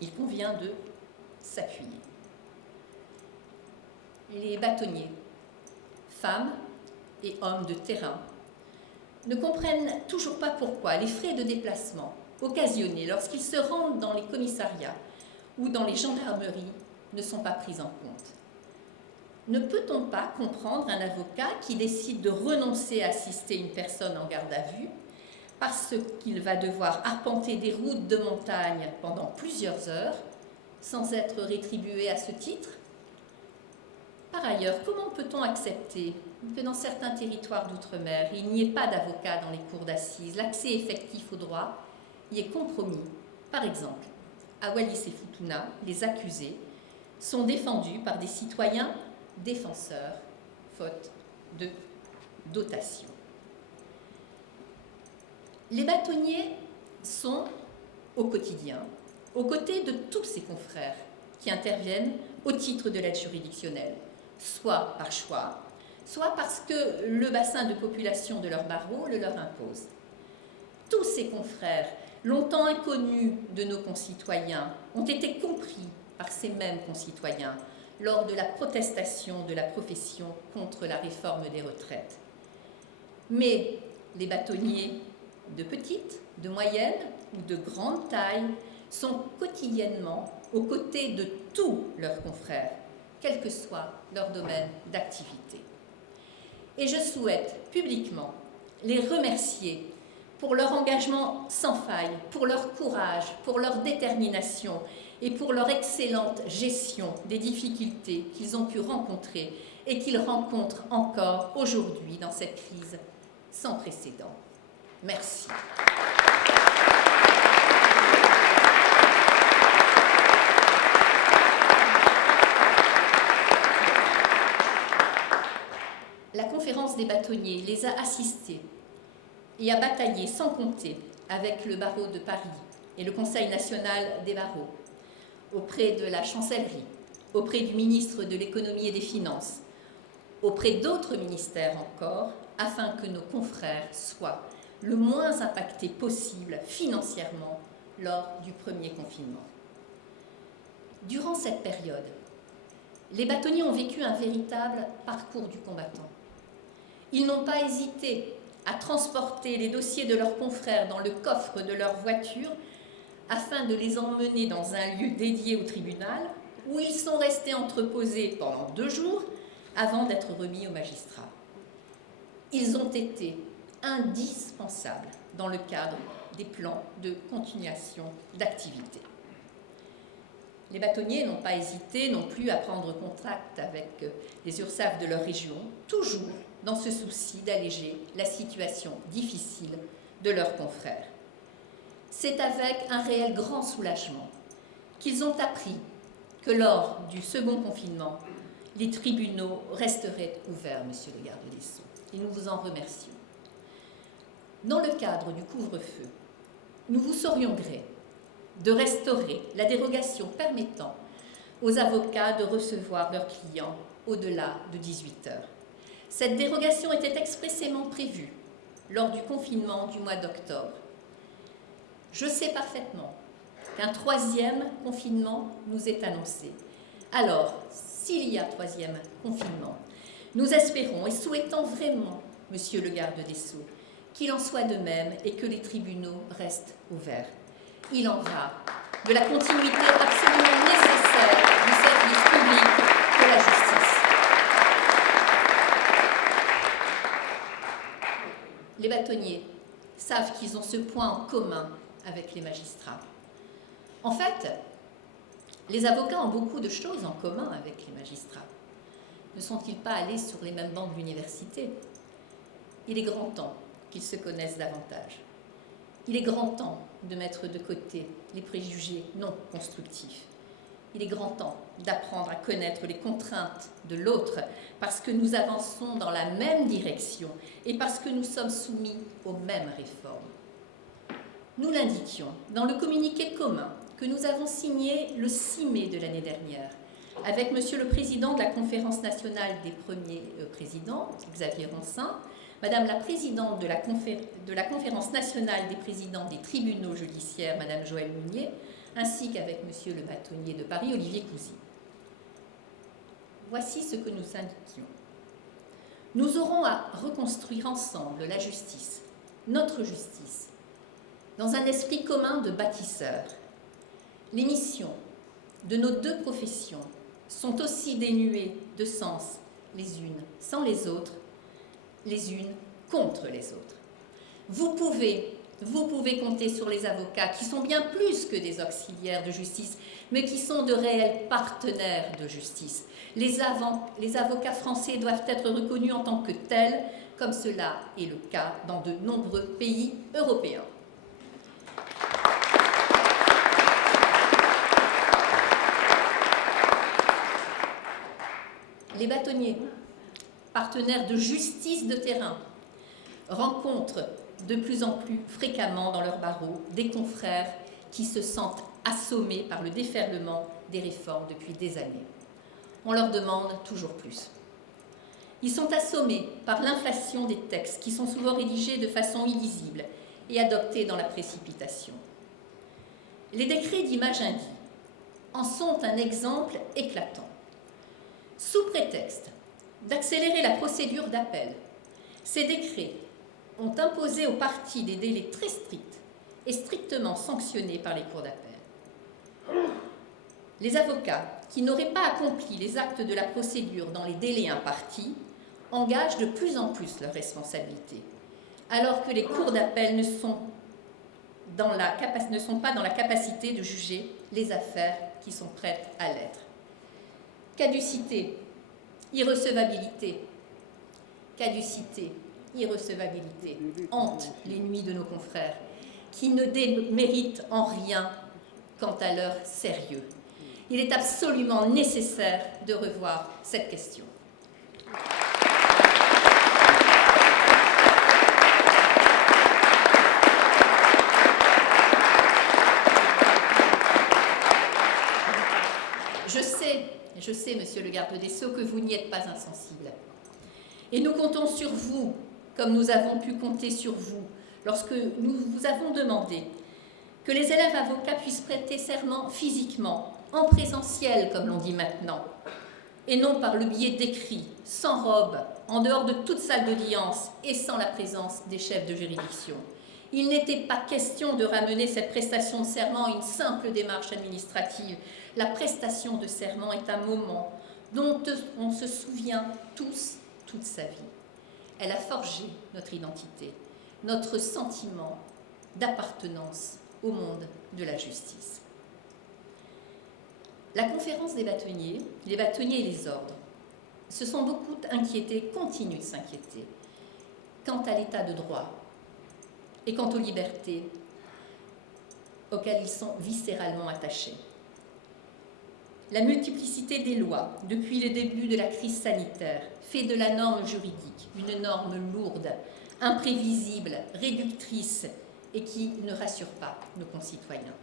il convient de s'appuyer. Les bâtonniers, femmes et hommes de terrain, ne comprennent toujours pas pourquoi les frais de déplacement occasionnés lorsqu'ils se rendent dans les commissariats ou dans les gendarmeries ne sont pas pris en compte. Ne peut-on pas comprendre un avocat qui décide de renoncer à assister une personne en garde à vue parce qu'il va devoir arpenter des routes de montagne pendant plusieurs heures sans être rétribué à ce titre? Par ailleurs, comment peut-on accepter que dans certains territoires d'outre-mer, il n'y ait pas d'avocat dans les cours d'assises, l'accès effectif au droit y est compromis? Par exemple, à Wallis et Futuna, les accusés sont défendus par des citoyens défenseurs, faute de dotation. Les bâtonniers sont au quotidien, aux côtés de tous ses confrères qui interviennent au titre de l'aide juridictionnelle, soit par choix, soit parce que le bassin de population de leur barreau le leur impose. Tous ces confrères, longtemps inconnus de nos concitoyens, ont été compris par ces mêmes concitoyens lors de la protestation de la profession contre la réforme des retraites. Mais les bâtonniers de petite, de moyenne ou de grande taille sont quotidiennement aux côtés de tous leurs confrères, quel que soit leur domaine d'activité. Et je souhaite publiquement les remercier pour leur engagement sans faille, pour leur courage, pour leur détermination et pour leur excellente gestion des difficultés qu'ils ont pu rencontrer et qu'ils rencontrent encore aujourd'hui dans cette crise sans précédent. Merci. La conférence des bâtonniers les a assistés et a bataillé sans compter avec le barreau de Paris et le Conseil national des barreaux, auprès de la chancellerie, auprès du ministre de l'économie et des finances, auprès d'autres ministères encore, afin que nos confrères soient le moins impactés possible financièrement lors du premier confinement. Durant cette période, les bâtonniers ont vécu un véritable parcours du combattant. Ils n'ont pas hésité à transporter les dossiers de leurs confrères dans le coffre de leur voiture afin de les emmener dans un lieu dédié au tribunal où ils sont restés entreposés pendant 2 jours avant d'être remis aux magistrats. Ils ont été indispensables dans le cadre des plans de continuation d'activité. Les bâtonniers n'ont pas hésité non plus à prendre contact avec les URSSAF de leur région, toujours dans ce souci d'alléger la situation difficile de leurs confrères. C'est avec un réel grand soulagement qu'ils ont appris que lors du second confinement, les tribunaux resteraient ouverts, Monsieur le garde des Sceaux, et nous vous en remercions. Dans le cadre du couvre-feu, nous vous saurions gré de restaurer la dérogation permettant aux avocats de recevoir leurs clients au-delà de 18 heures. Cette dérogation était expressément prévue lors du confinement du mois d'octobre. Je sais parfaitement qu'un 3e confinement nous est annoncé. Alors, s'il y a 3e confinement, nous espérons et souhaitons vraiment, Monsieur le garde des Sceaux, qu'il en soit de même et que les tribunaux restent ouverts. Il en va de la continuité absolument nécessaire du service public de la justice. Les bâtonniers savent qu'ils ont ce point en commun avec les magistrats. En fait, les avocats ont beaucoup de choses en commun avec les magistrats. Ne sont-ils pas allés sur les mêmes bancs de l'université? Il est grand temps qu'ils se connaissent davantage. Il est grand temps de mettre de côté les préjugés non constructifs. Il est grand temps d'apprendre à connaître les contraintes de l'autre parce que nous avançons dans la même direction et parce que nous sommes soumis aux mêmes réformes. Nous l'indiquions dans le communiqué commun que nous avons signé le 6 mai de l'année dernière avec Monsieur le Président de la Conférence nationale des premiers présidents, Xavier Ronsin, Madame la Présidente de la Conférence nationale des présidents des tribunaux judiciaires, Madame Joëlle Mounier, ainsi qu'avec monsieur le bâtonnier de Paris, Olivier Cousy. Voici ce que nous indiquions. Nous aurons à reconstruire ensemble la justice, notre justice, dans un esprit commun de bâtisseurs. Les missions de nos deux professions sont aussi dénuées de sens les unes sans les autres, les unes contre les autres. Vous pouvez compter sur les avocats qui sont bien plus que des auxiliaires de justice, mais qui sont de réels partenaires de justice. Les avocats français doivent être reconnus en tant que tels, comme cela est le cas dans de nombreux pays européens. Les bâtonniers, partenaires de justice de terrain, rencontrent de plus en plus fréquemment dans leur barreau des confrères qui se sentent assommés par le déferlement des réformes depuis des années. On leur demande toujours plus. Ils sont assommés par l'inflation des textes qui sont souvent rédigés de façon illisible et adoptés dans la précipitation. Les décrets d'image indique en sont un exemple éclatant. Sous prétexte d'accélérer la procédure d'appel, ces décrets ont imposé aux parties des délais très stricts et strictement sanctionnés par les cours d'appel. Les avocats qui n'auraient pas accompli les actes de la procédure dans les délais impartis engagent de plus en plus leurs responsabilités, alors que les cours d'appel ne sont pas dans la capacité de juger les affaires qui sont prêtes à l'être. Caducité, irrecevabilité, hantent les nuits de nos confrères, qui ne déméritent en rien quant à leur sérieux. Il est absolument nécessaire de revoir cette question. Je sais, monsieur le garde des Sceaux, que vous n'y êtes pas insensible. Et nous comptons sur vous, comme nous avons pu compter sur vous, lorsque nous vous avons demandé que les élèves avocats puissent prêter serment physiquement, en présentiel, comme l'on dit maintenant, et non par le biais d'écrits, sans robe, en dehors de toute salle d'audience et sans la présence des chefs de juridiction. Il n'était pas question de ramener cette prestation de serment à une simple démarche administrative. La prestation de serment est un moment dont on se souvient tous toute sa vie. Elle a forgé notre identité, notre sentiment d'appartenance au monde de la justice. La conférence des bâtonniers, les bâtonniers et les ordres, se sont beaucoup inquiétés, continuent de s'inquiéter, quant à l'état de droit et quant aux libertés auxquelles ils sont viscéralement attachés. La multiplicité des lois, depuis le début de la crise sanitaire, fait de la norme juridique une norme lourde, imprévisible, réductrice et qui ne rassure pas nos concitoyens.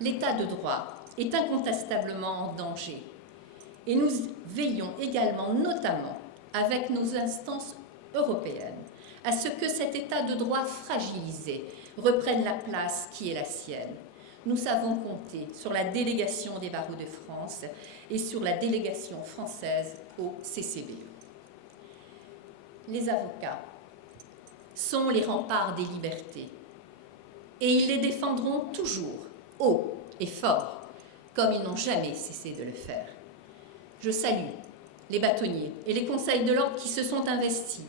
L'état de droit est incontestablement en danger et nous veillons également, notamment avec nos instances européennes, à ce que cet état de droit fragilisé reprenne la place qui est la sienne. Nous savons compter sur la délégation des barreaux de France et sur la délégation française au CCBE. Les avocats sont les remparts des libertés et ils les défendront toujours, haut et fort, comme ils n'ont jamais cessé de le faire. Je salue les bâtonniers et les conseils de l'ordre qui se sont investis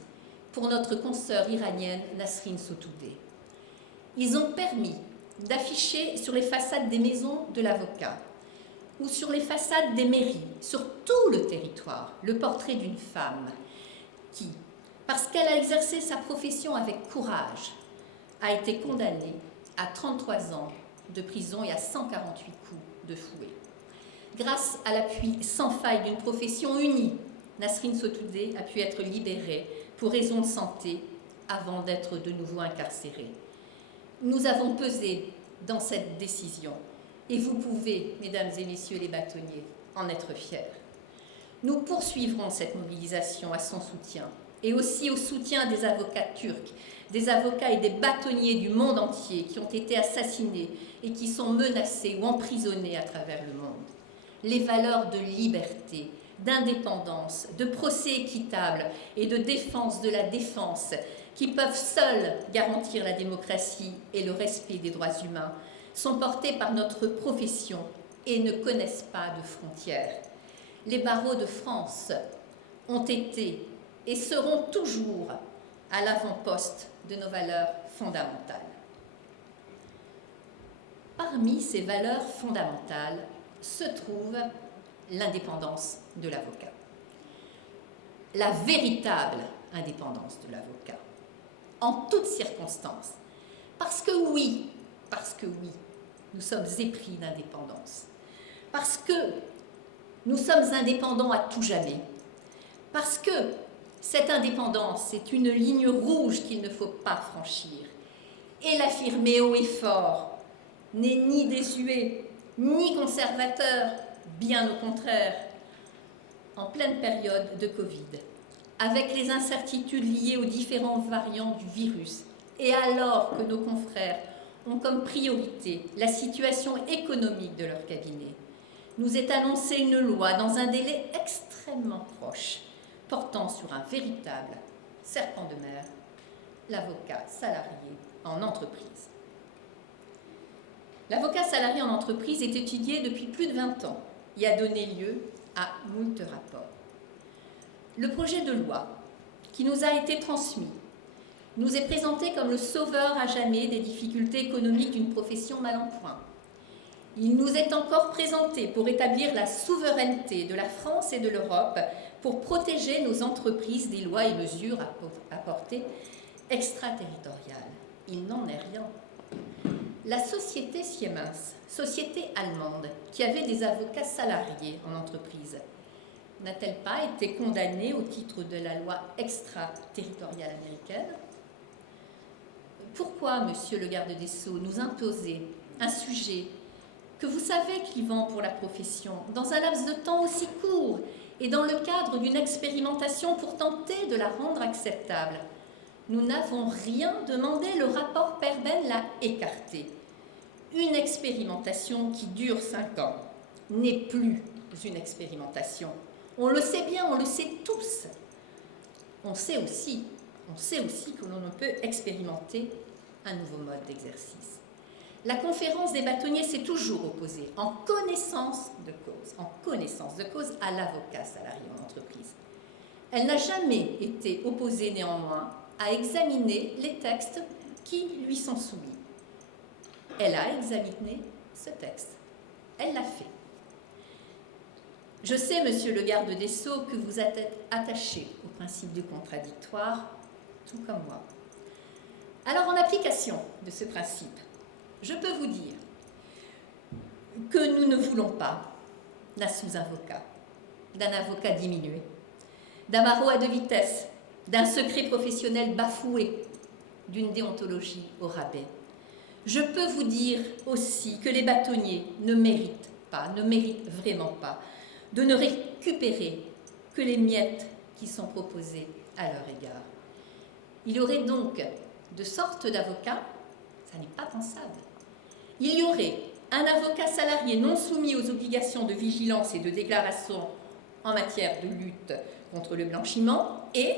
pour notre consoeur iranienne Nasrin Sotoudeh. Ils ont permis d'afficher sur les façades des maisons de l'avocat ou sur les façades des mairies, sur tout le territoire, le portrait d'une femme qui, parce qu'elle a exercé sa profession avec courage, a été condamnée à 33 ans de prison et à 148 coups de fouet. Grâce à l'appui sans faille d'une profession unie, Nasrin Sotoudeh a pu être libérée pour raison de santé avant d'être de nouveau incarcérée. Nous avons pesé dans cette décision et vous pouvez, mesdames et messieurs les bâtonniers, en être fiers. Nous poursuivrons cette mobilisation à son soutien et aussi au soutien des avocats turcs, des avocats et des bâtonniers du monde entier qui ont été assassinés et qui sont menacés ou emprisonnés à travers le monde. Les valeurs de liberté, d'indépendance, de procès équitable et de défense de la défense, qui peuvent seules garantir la démocratie et le respect des droits humains, sont portées par notre profession et ne connaissent pas de frontières. Les barreaux de France ont été et seront toujours à l'avant-poste de nos valeurs fondamentales. Parmi ces valeurs fondamentales se trouve l'indépendance de l'avocat. La véritable indépendance de l'avocat, en toutes circonstances. Parce que oui, nous sommes épris d'indépendance. Parce que nous sommes indépendants à tout jamais. Parce que cette indépendance est une ligne rouge qu'il ne faut pas franchir. Et l'affirmer haut et fort n'est ni désuet, ni conservateur, bien au contraire. En pleine période de Covid, avec les incertitudes liées aux différents variants du virus, et alors que nos confrères ont comme priorité la situation économique de leur cabinet, nous est annoncée une loi dans un délai extrêmement proche, portant sur un véritable serpent de mer, l'avocat salarié en entreprise. L'avocat salarié en entreprise est étudié depuis plus de 20 ans et a donné lieu à moult rapports. Le projet de loi qui nous a été transmis nous est présenté comme le sauveur à jamais des difficultés économiques d'une profession mal en point. Il nous est encore présenté pour établir la souveraineté de la France et de l'Europe, pour protéger nos entreprises des lois et mesures à portée extraterritoriale. Il n'en est rien. La société Siemens, société allemande, qui avait des avocats salariés en entreprise, n'a-t-elle pas été condamnée au titre de la loi extraterritoriale américaine? Pourquoi, monsieur le garde des Sceaux, nous imposer un sujet que vous savez clivant pour la profession, dans un laps de temps aussi court et dans le cadre d'une expérimentation pour tenter de la rendre acceptable? Nous n'avons rien demandé, le rapport Perben l'a écarté. Une expérimentation qui dure 5 ans n'est plus une expérimentation. On le sait bien, on le sait tous. On sait aussi que l'on ne peut expérimenter un nouveau mode d'exercice. La conférence des bâtonniers s'est toujours opposée, en connaissance de cause, à l'avocat salarié en entreprise. Elle n'a jamais été opposée néanmoins à examiner les textes qui lui sont soumis. Elle a examiné ce texte. Elle l'a fait. Je sais, monsieur le garde des Sceaux, que vous êtes attaché au principe du contradictoire, tout comme moi. Alors, en application de ce principe, je peux vous dire que nous ne voulons pas d'un sous-avocat, d'un avocat diminué, d'un barreau à 2 vitesses, d'un secret professionnel bafoué, d'une déontologie au rabais. Je peux vous dire aussi que les bâtonniers ne méritent vraiment pas de ne récupérer que les miettes qui sont proposées à leur égard. Il y aurait donc 2 sortes d'avocats, ça n'est pas pensable. Il y aurait un avocat salarié non soumis aux obligations de vigilance et de déclaration en matière de lutte contre le blanchiment et